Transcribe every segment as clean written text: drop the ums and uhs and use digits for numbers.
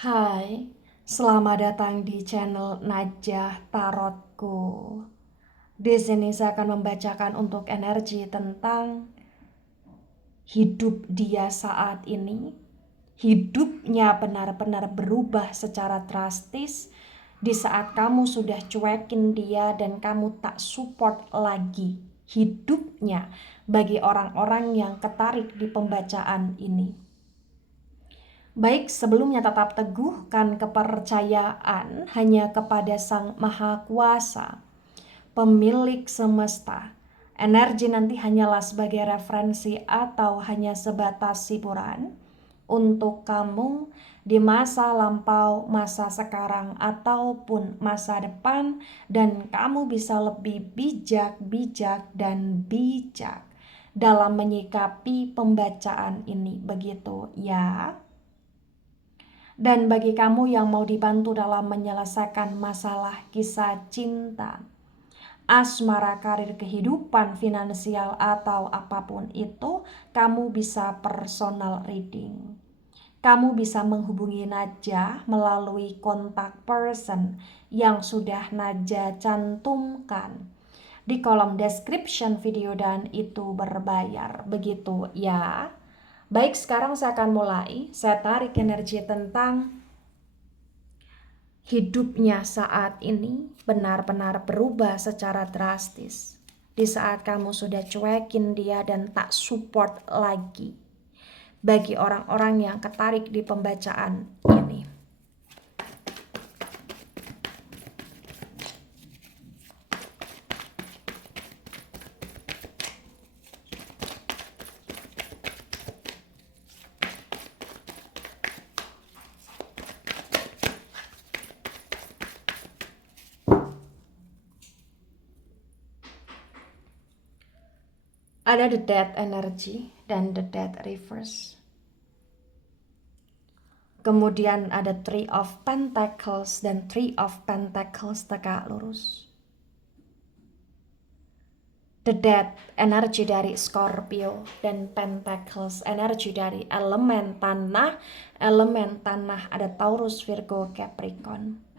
Hai, selamat datang di channel Najah Tarotku. Di sini saya akan membacakan untuk energi tentang hidup dia saat ini. Hidupnya benar-benar berubah secara drastis di saat kamu sudah cuekin dia dan kamu tak support lagi hidupnya bagi orang-orang yang ketarik di pembacaan ini. Baik, sebelumnya tetap teguhkan kepercayaan hanya kepada Sang Maha Kuasa, pemilik semesta. Energi nanti hanyalah sebagai referensi atau hanya sebatas hiburan untuk kamu di masa lampau, masa sekarang, ataupun masa depan, dan kamu bisa lebih bijak dan bijak dalam menyikapi pembacaan ini. Begitu ya. Dan bagi kamu yang mau dibantu dalam menyelesaikan masalah kisah cinta, asmara, karir, kehidupan, finansial, atau apapun itu, kamu bisa personal reading. Kamu bisa menghubungi Najah melalui kontak person yang sudah Najah cantumkan di kolom description video dan itu berbayar. Begitu ya. Baik, sekarang saya akan mulai. Saya tarik energi tentang hidupnya saat ini benar-benar berubah secara drastis. Di saat kamu sudah cuekin dia dan tak support lagi bagi orang-orang yang ketarik di pembacaan ini. Ada the death energy dan the death reverse. Kemudian ada Three of Pentacles dan Three of Pentacles tegak lurus. The Death energi dari Scorpio dan Pentacles energi dari elemen tanah. Elemen tanah ada Taurus, Virgo, Capricorn.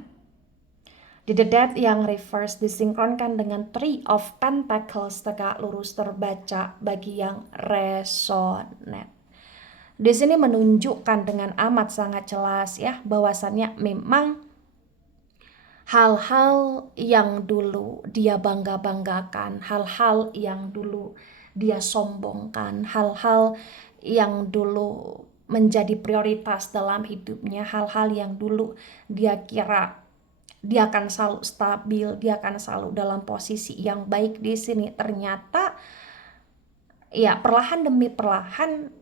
Di The Death yang reverse disinkronkan dengan Three of Pentacles tegak lurus terbaca bagi yang resonate. Di sini menunjukkan dengan amat sangat jelas ya bahwasannya memang hal-hal yang dulu dia bangga-banggakan, hal-hal yang dulu dia sombongkan, hal-hal yang dulu menjadi prioritas dalam hidupnya, hal-hal yang dulu dia kira dia akan selalu stabil, dia akan selalu dalam posisi yang baik di sini. Ternyata ya perlahan demi perlahan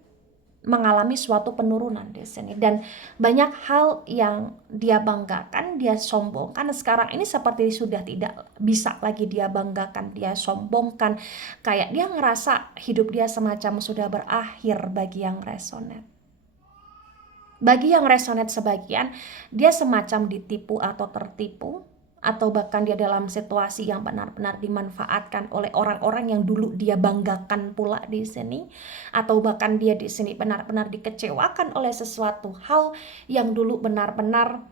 mengalami suatu penurunan di sini, dan banyak hal yang dia banggakan, dia sombongkan sekarang ini seperti sudah tidak bisa lagi dia banggakan, dia sombongkan, kayak dia ngerasa hidup dia semacam sudah berakhir bagi yang resonate. Bagi yang resonate sebagian, dia semacam ditipu atau tertipu, atau bahkan dia dalam situasi yang benar-benar dimanfaatkan oleh orang-orang yang dulu dia banggakan pula di sini, atau bahkan dia di sini benar-benar dikecewakan oleh sesuatu hal yang dulu benar-benar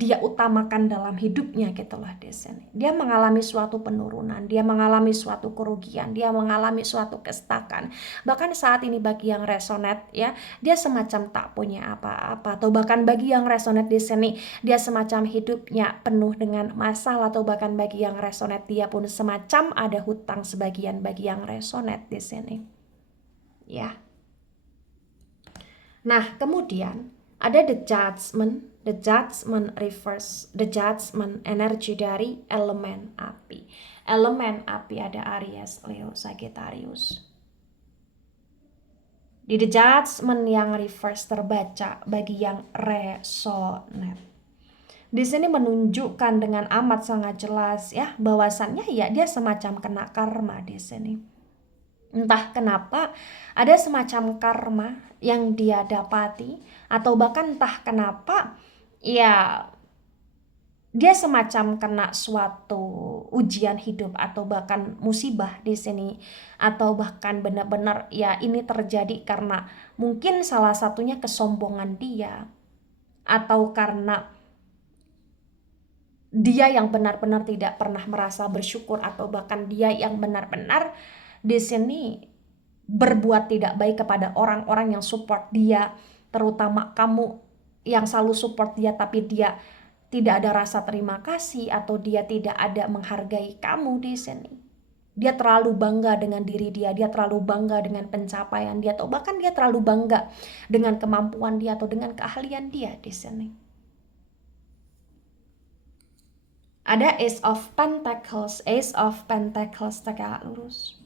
dia utamakan dalam hidupnya gitulah di sini. Dia mengalami suatu penurunan, dia mengalami suatu kerugian, dia mengalami suatu kestakan. Bahkan saat ini bagi yang resonate ya, dia semacam tak punya apa-apa, atau bahkan bagi yang resonate di sini dia semacam hidupnya penuh dengan masalah, atau bahkan bagi yang resonate dia pun semacam ada hutang sebagian bagi yang resonate di sini. Ya. Nah, kemudian ada the judgment reverse, the judgment energi dari elemen api. Elemen api ada Aries, Leo, Sagittarius. Di the judgment yang reverse terbaca bagi yang resonate, di sini menunjukkan dengan amat sangat jelas ya bahwasannya ya dia semacam kena karma di sini. Entah kenapa ada semacam karma yang dia dapati, atau bahkan entah kenapa ya dia semacam kena suatu ujian hidup, atau bahkan musibah di sini, atau bahkan benar-benar ya ini terjadi karena mungkin salah satunya kesombongan dia, atau karena dia yang benar-benar tidak pernah merasa bersyukur, atau bahkan dia yang benar-benar di sini berbuat tidak baik kepada orang-orang yang support dia, terutama kamu yang selalu support dia, tapi dia tidak ada rasa terima kasih atau dia tidak ada menghargai kamu di sini. Dia terlalu bangga dengan diri dia, dia terlalu bangga dengan pencapaian dia, atau bahkan dia terlalu bangga dengan kemampuan dia atau dengan keahlian dia di sini. Ada Ace of Pentacles tegak lurus.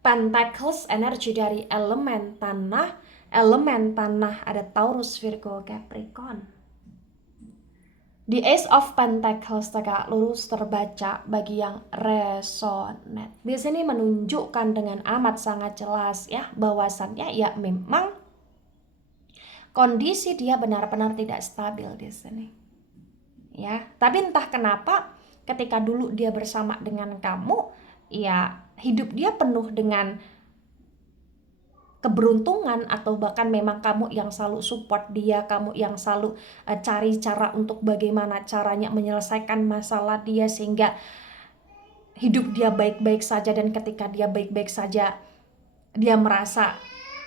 Pentacles energi dari elemen tanah ada Taurus, Virgo, Capricorn. Di Ace of Pentacles tegak lurus terbaca bagi yang resonate. Di sini menunjukkan dengan amat sangat jelas ya, bahwasannya ya memang kondisi dia benar-benar tidak stabil di sini. Ya, tapi entah kenapa ketika dulu dia bersama dengan kamu, ya hidup dia penuh dengan keberuntungan, atau bahkan memang kamu yang selalu support dia, kamu yang selalu cari cara untuk bagaimana caranya menyelesaikan masalah dia sehingga hidup dia baik-baik saja. Dan ketika dia baik-baik saja, dia merasa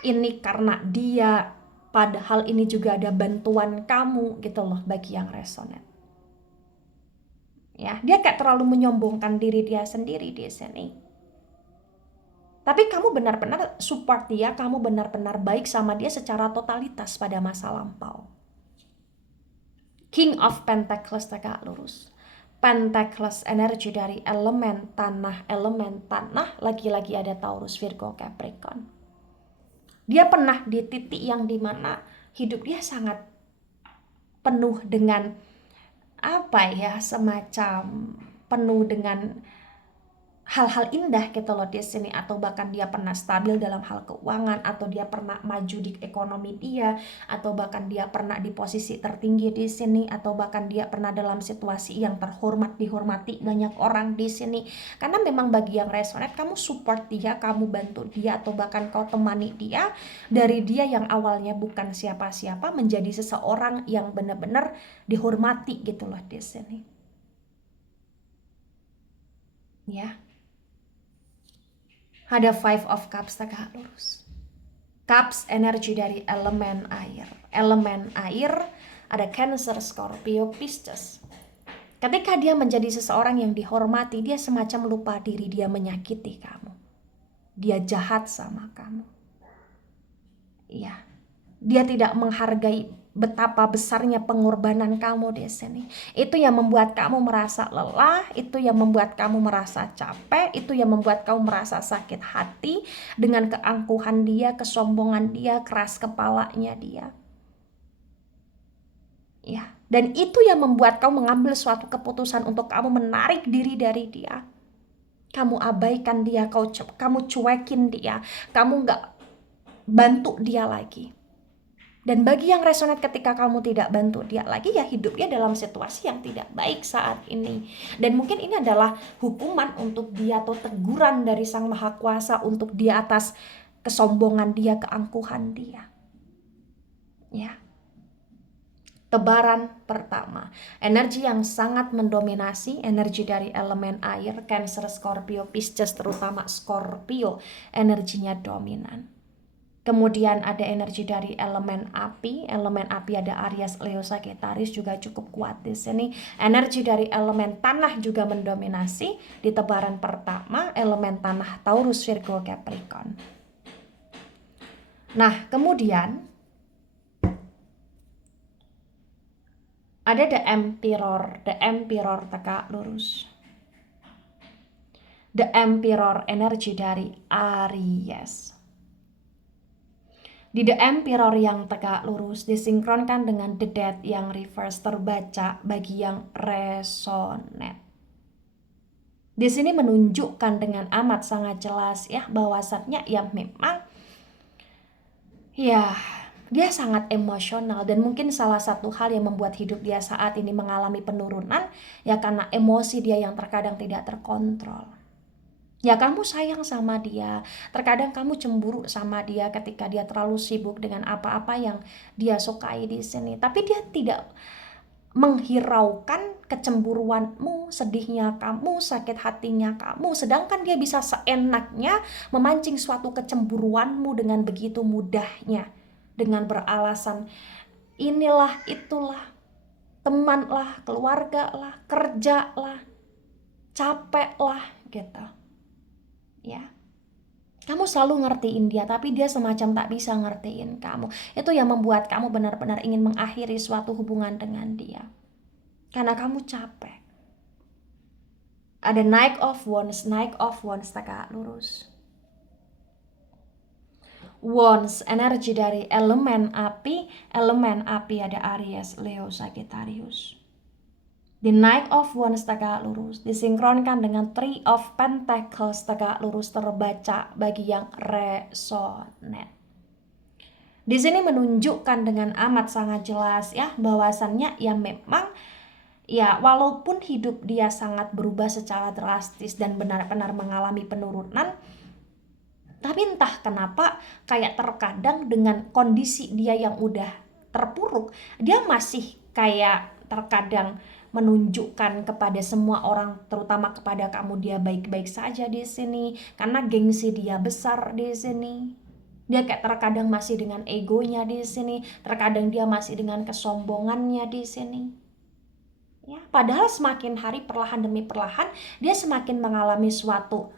ini karena dia, padahal ini juga ada bantuan kamu gitu loh, bagi yang resonate. Ya, dia kayak terlalu menyombongkan diri dia sendiri di sini. Tapi kamu benar-benar support dia, kamu benar-benar baik sama dia secara totalitas pada masa lampau. King of Pentacles tegak lurus. Pentacles energi dari elemen tanah, lagi-lagi ada Taurus, Virgo, Capricorn. Dia pernah di titik yang dimana hidup dia sangat penuh dengan semacam penuh dengan hal-hal indah gitu loh di sini, atau bahkan dia pernah stabil dalam hal keuangan, atau dia pernah maju di ekonomi dia, atau bahkan dia pernah di posisi tertinggi di sini, atau bahkan dia pernah dalam situasi yang terhormat, dihormati banyak orang di sini. Karena memang bagi yang resonate, kamu support dia, kamu bantu dia, atau bahkan kau temani dia dari dia yang awalnya bukan siapa-siapa menjadi seseorang yang benar-benar dihormati gitu loh di sini. Ya. Ada Five of Cups tegak lurus. Cups energi dari elemen air. Elemen air ada Cancer, Scorpio, Pisces. Ketika dia menjadi seseorang yang dihormati, dia semacam lupa diri, dia menyakiti kamu. Dia jahat sama kamu. Iya. Dia tidak menghargai betapa besarnya pengorbanan kamu di sini. Itu yang membuat kamu merasa lelah, itu yang membuat kamu merasa capek, itu yang membuat kamu merasa sakit hati dengan keangkuhan dia, kesombongan dia, keras kepalanya dia. Ya, dan itu yang membuat kamu mengambil suatu keputusan untuk kamu menarik diri dari dia. Kamu abaikan dia, kamu cuekin dia, kamu nggak bantu dia lagi. Dan bagi yang resonate, ketika kamu tidak bantu dia lagi, ya hidupnya dalam situasi yang tidak baik saat ini. Dan mungkin ini adalah hukuman untuk dia, atau teguran dari Sang Maha Kuasa untuk dia atas kesombongan dia, keangkuhan dia. Ya. Tebaran pertama, energi yang sangat mendominasi, energi dari elemen air, Cancer, Scorpio, Pisces, terutama Scorpio, energinya dominan. Kemudian ada energi dari elemen api ada Aries, Leo, Sagittarius juga cukup kuat di sini. Energi dari elemen tanah juga mendominasi di tebaran pertama, elemen tanah Taurus, Virgo, Capricorn. Nah, kemudian ada The Emperor tegak lurus. The Emperor energi dari Aries. Di The Emperor yang tegak lurus disinkronkan dengan The Death yang reverse terbaca bagi yang resonate. Di sini menunjukkan dengan amat sangat jelas ya, bahwasannya ya memang ya dia sangat emosional, dan mungkin salah satu hal yang membuat hidup dia saat ini mengalami penurunan ya karena emosi dia yang terkadang tidak terkontrol. Ya kamu sayang sama dia, terkadang kamu cemburu sama dia ketika dia terlalu sibuk dengan apa-apa yang dia sukai di sini. Tapi dia tidak menghiraukan kecemburuanmu, sedihnya kamu, sakit hatinya kamu, sedangkan dia bisa seenaknya memancing suatu kecemburuanmu dengan begitu mudahnya, dengan beralasan inilah itulah, teman lah, keluarga lah, kerja lah, capek lah gitu ya. Kamu selalu ngertiin dia, tapi dia semacam tak bisa ngertiin kamu. Itu yang membuat kamu benar-benar ingin mengakhiri suatu hubungan dengan dia, karena kamu capek. Ada Knight of Wands tegak lurus. Wands, energi dari elemen api ada Aries, Leo, Sagittarius. The Knight of Wands tegak lurus disinkronkan dengan Three of Pentacles tegak lurus terbaca bagi yang resonate. Di sini menunjukkan dengan amat sangat jelas ya bahwasannya ya memang ya walaupun hidup dia sangat berubah secara drastis dan benar-benar mengalami penurunan, tapi entah kenapa kayak terkadang dengan kondisi dia yang udah terpuruk, dia masih kayak terkadang menunjukkan kepada semua orang, terutama kepada kamu, dia baik-baik saja di sini karena gengsi dia besar di sini. Dia kayak terkadang masih dengan egonya di sini, terkadang dia masih dengan kesombongannya di sini. Ya, padahal semakin hari perlahan demi perlahan dia semakin mengalami suatu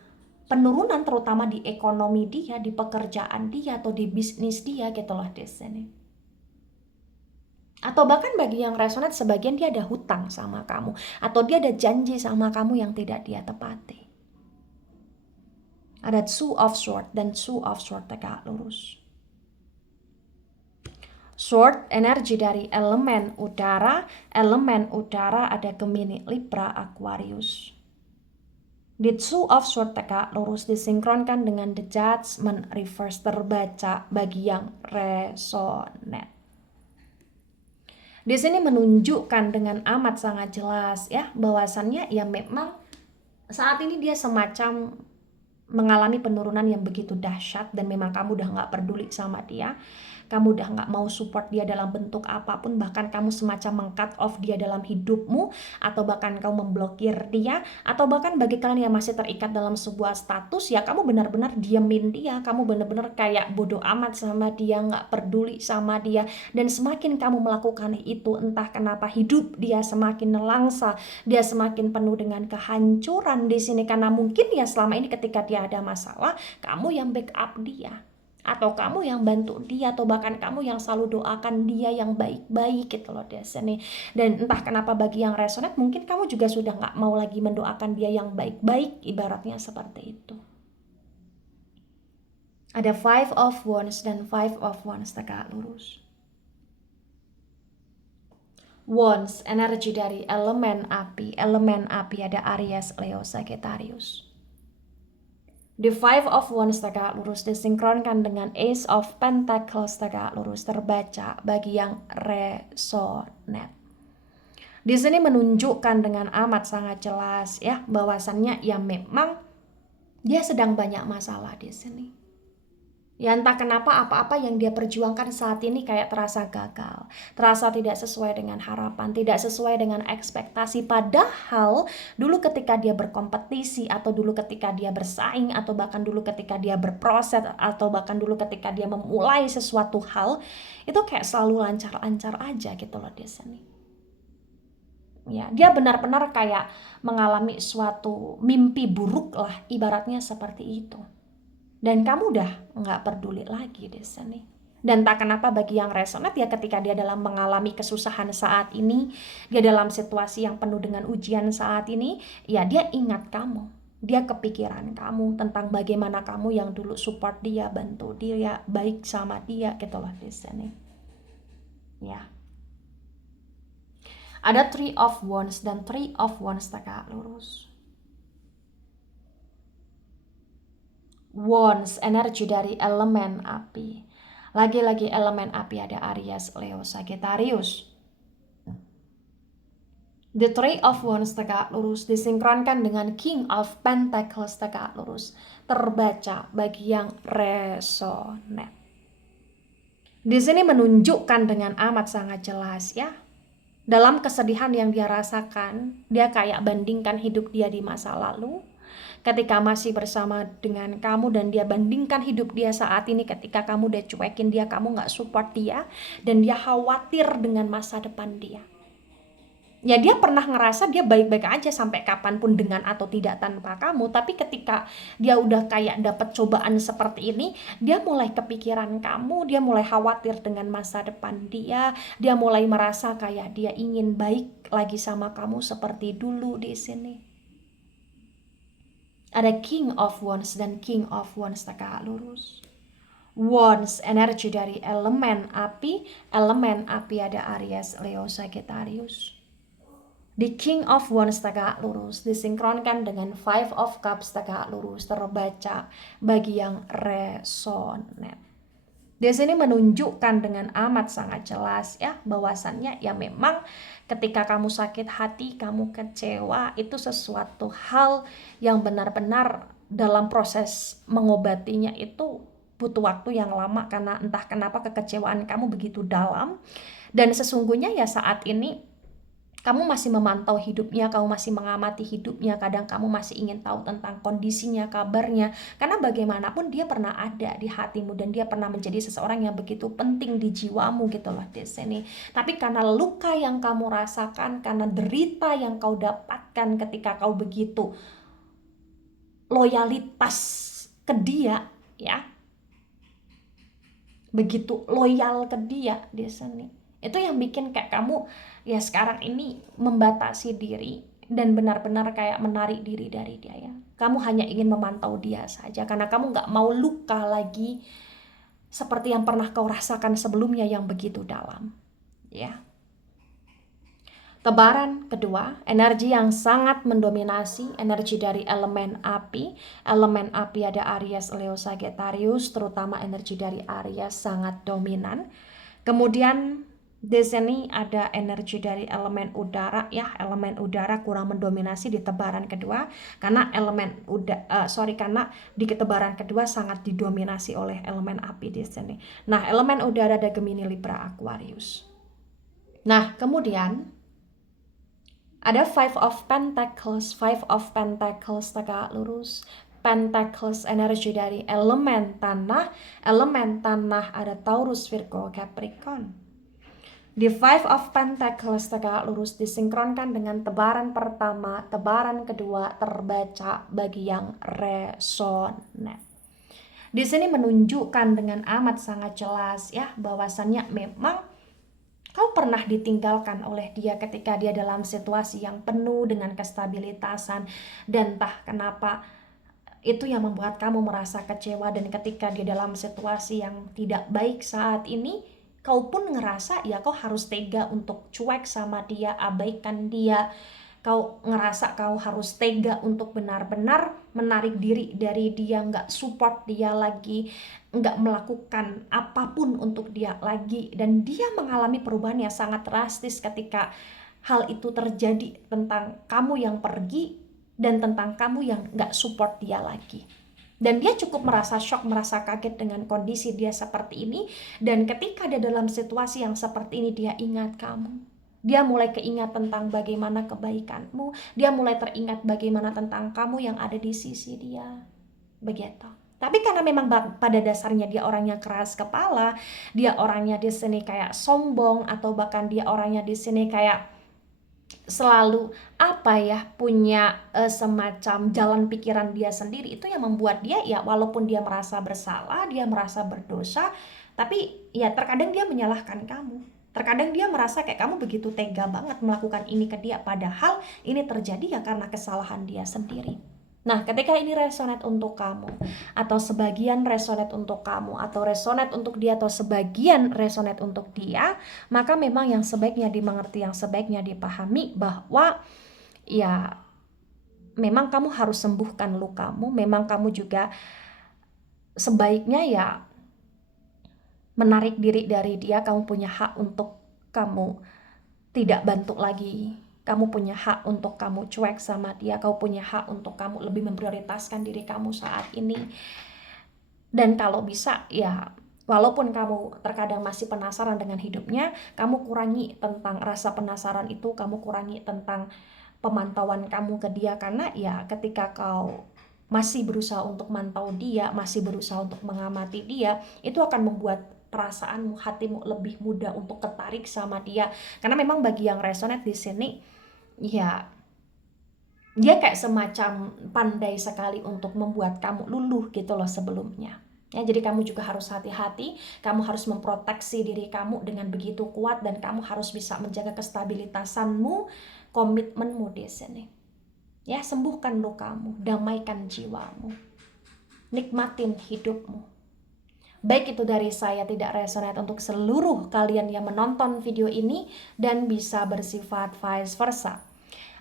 penurunan, terutama di ekonomi dia, di pekerjaan dia, atau di bisnis dia gitu loh di sini. Atau bahkan bagi yang resonate, sebagian dia ada hutang sama kamu, atau dia ada janji sama kamu yang tidak dia tepati. Ada Two of Swords dan Two of Swords tegak lurus. Sword, energi dari elemen udara ada Gemini, Libra, Aquarius. The Two of Swords tegak lurus disinkronkan dengan The Judgment reverse terbaca bagi yang resonate. Di sini menunjukkan dengan amat sangat jelas ya bahwasannya ya memang saat ini dia semacam mengalami penurunan yang begitu dahsyat dan memang kamu udah gak peduli sama dia. Kamu udah gak mau support dia dalam bentuk apapun, bahkan kamu semacam meng-cut off dia dalam hidupmu, atau bahkan kamu memblokir dia, atau bahkan bagi kalian yang masih terikat dalam sebuah status ya kamu benar-benar diemin dia, kamu benar-benar kayak bodoh amat sama dia, gak peduli sama dia. Dan semakin kamu melakukan itu, entah kenapa hidup dia semakin nelangsa, dia semakin penuh dengan kehancuran di sini, karena mungkin ya selama ini ketika dia ada masalah, kamu yang backup dia, atau kamu yang bantu dia, atau bahkan kamu yang selalu doakan dia yang baik-baik gitu loh di sini. Dan entah kenapa bagi yang resonate, mungkin kamu juga sudah gak mau lagi mendoakan dia yang baik-baik, ibaratnya seperti itu. Ada Five of Wands dan Five of Wands tegak lurus. Wands, energi dari elemen api ada Aries, Leo, Sagittarius. The Five of Wands tegak lurus disinkronkan dengan Ace of Pentacles tegak lurus terbaca bagi yang resonate. Di sini menunjukkan dengan amat sangat jelas ya bahwasannya ya memang dia sedang banyak masalah di sini. Ya entah kenapa apa-apa yang dia perjuangkan saat ini kayak terasa gagal, terasa tidak sesuai dengan harapan, tidak sesuai dengan ekspektasi. Padahal dulu ketika dia berkompetisi, atau dulu ketika dia bersaing, atau bahkan dulu ketika dia berproses, atau bahkan dulu ketika dia memulai sesuatu hal, itu kayak selalu lancar-lancar aja gitu loh di sini. Ya, dia benar-benar kayak mengalami suatu mimpi buruk lah, ibaratnya seperti itu. Dan kamu udah nggak peduli lagi di sini. Dan tak kenapa bagi yang resonate ya ketika dia dalam mengalami kesusahan saat ini, dia dalam situasi yang penuh dengan ujian saat ini, ya dia ingat kamu. Dia kepikiran kamu tentang bagaimana kamu yang dulu support dia, bantu dia, baik sama dia gitu loh di sini. Ya. Ada Three of Wands dan Three of Wands tegak lurus. Wands, energi dari elemen api. Lagi-lagi elemen api ada Aries, Leo, Sagittarius. The Three of Wands tegak lurus disinkronkan dengan King of Pentacles tegak lurus. Terbaca bagi yang resonate. Di sini menunjukkan dengan amat sangat jelas ya. Dalam kesedihan yang dia rasakan, dia kayak bandingkan hidup dia di masa lalu ketika masih bersama dengan kamu, dan dia bandingkan hidup dia saat ini ketika kamu udah cuekin dia, kamu gak support dia, dan dia khawatir dengan masa depan dia. Ya dia pernah ngerasa dia baik-baik aja sampai kapanpun dengan atau tidak tanpa kamu, tapi ketika dia udah kayak dapet cobaan seperti ini, dia mulai kepikiran kamu, dia mulai khawatir dengan masa depan dia mulai merasa kayak dia ingin baik lagi sama kamu seperti dulu di sini. Ada King of Wands dan King of Wands tegak lurus. Wands energi dari elemen api ada Aries, Leo, Sagittarius. Di King of Wands tegak lurus disinkronkan dengan Five of Cups tegak lurus, terbaca bagi yang resonate. Di sini menunjukkan dengan amat sangat jelas ya, bahwasannya ya memang ketika kamu sakit hati, kamu kecewa, itu sesuatu hal yang benar-benar dalam proses mengobatinya itu butuh waktu yang lama, karena entah kenapa kekecewaan kamu begitu dalam. Dan sesungguhnya ya saat ini kamu masih memantau hidupnya, kamu masih mengamati hidupnya, kadang kamu masih ingin tahu tentang kondisinya, kabarnya, karena bagaimanapun dia pernah ada di hatimu dan dia pernah menjadi seseorang yang begitu penting di jiwamu gitu loh di sini. Tapi karena luka yang kamu rasakan, karena derita yang kau dapatkan ketika kau begitu loyalitas ke dia ya, begitu loyal ke dia di sini, itu yang bikin kayak kamu ya sekarang ini membatasi diri dan benar-benar kayak menarik diri dari dia ya. Kamu hanya ingin memantau dia saja karena kamu gak mau luka lagi seperti yang pernah kau rasakan sebelumnya yang begitu dalam ya. Tebaran kedua, energi yang sangat mendominasi, energi dari elemen api. Elemen api ada Aries, Leo, Sagittarius, terutama energi dari Aries sangat dominan. Kemudian di sini ada energi dari elemen udara ya, elemen udara kurang mendominasi di tebaran kedua karena karena di tebaran kedua sangat didominasi oleh elemen api di sini. Nah, elemen udara ada Gemini, Libra, Aquarius. Nah, kemudian ada Five of Pentacles tegak lurus. Pentacles energi dari elemen tanah ada Taurus, Virgo, Capricorn. Di Five of Pentacles tegak lurus disinkronkan dengan tebaran pertama, tebaran kedua terbaca bagi yang resonate. Di sini menunjukkan dengan amat sangat jelas ya, bahwasannya memang kau pernah ditinggalkan oleh dia ketika dia dalam situasi yang penuh dengan kestabilitasan, dan entah kenapa itu yang membuat kamu merasa kecewa, dan ketika dia dalam situasi yang tidak baik saat ini, kau pun ngerasa ya kau harus tega untuk cuek sama dia, abaikan dia. Kau ngerasa kau harus tega untuk benar-benar menarik diri dari dia, nggak support dia lagi, nggak melakukan apapun untuk dia lagi. Dan dia mengalami perubahan yang sangat drastis ketika hal itu terjadi, tentang kamu yang pergi dan tentang kamu yang nggak support dia lagi. Dan dia cukup merasa shock, merasa kaget dengan kondisi dia seperti ini. Dan ketika dia dalam situasi yang seperti ini, dia ingat kamu. Dia mulai keingat tentang bagaimana kebaikanmu. Dia mulai teringat bagaimana tentang kamu yang ada di sisi dia. Begitu. Tapi karena memang pada dasarnya dia orangnya keras kepala, dia orangnya di sini kayak sombong, atau bahkan dia orangnya di sini kayak selalu punya semacam jalan pikiran dia sendiri, itu yang membuat dia ya walaupun dia merasa bersalah, dia merasa berdosa, tapi ya terkadang dia menyalahkan kamu. Terkadang dia merasa kayak kamu begitu tega banget melakukan ini ke dia, padahal ini terjadi ya karena kesalahan dia sendiri. Nah, ketika ini resonate untuk kamu, atau sebagian resonate untuk kamu, atau resonate untuk dia, atau sebagian resonate untuk dia, maka memang yang sebaiknya dimengerti, yang sebaiknya dipahami bahwa ya memang kamu harus sembuhkan lukamu, memang kamu juga sebaiknya ya menarik diri dari dia, kamu punya hak untuk kamu tidak bantu lagi Kamu punya hak untuk kamu cuek sama dia. Kau punya hak untuk kamu lebih memprioritaskan diri kamu saat ini. Dan kalau bisa ya, walaupun kamu terkadang masih penasaran dengan hidupnya, kamu kurangi tentang rasa penasaran itu, kamu kurangi tentang pemantauan kamu ke dia. Karena ya ketika kau masih berusaha untuk mantau dia, masih berusaha untuk mengamati dia, itu akan membuat perasaanmu, hatimu lebih mudah untuk tertarik sama dia. Karena memang bagi yang resonate di sini, ya dia kayak semacam pandai sekali untuk membuat kamu luluh gitu loh sebelumnya. Ya, jadi kamu juga harus hati-hati, kamu harus memproteksi diri kamu dengan begitu kuat, dan kamu harus bisa menjaga kestabilitasanmu, komitmenmu di sini. Ya, sembuhkan lukamu, damaikan jiwamu, nikmatin hidupmu. Baik, itu dari saya tidak resonate untuk seluruh kalian yang menonton video ini dan bisa bersifat vice versa.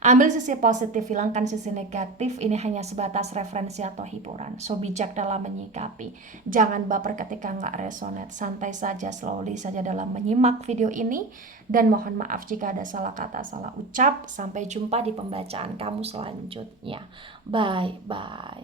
Ambil sisi positif, hilangkan sisi negatif. Ini hanya sebatas referensi atau hiburan. So bijak dalam menyikapi. Jangan baper ketika nggak resonate. Santai saja, slowly saja dalam menyimak video ini. Dan mohon maaf jika ada salah kata, salah ucap. Sampai jumpa di pembacaan kamu selanjutnya. Bye-bye.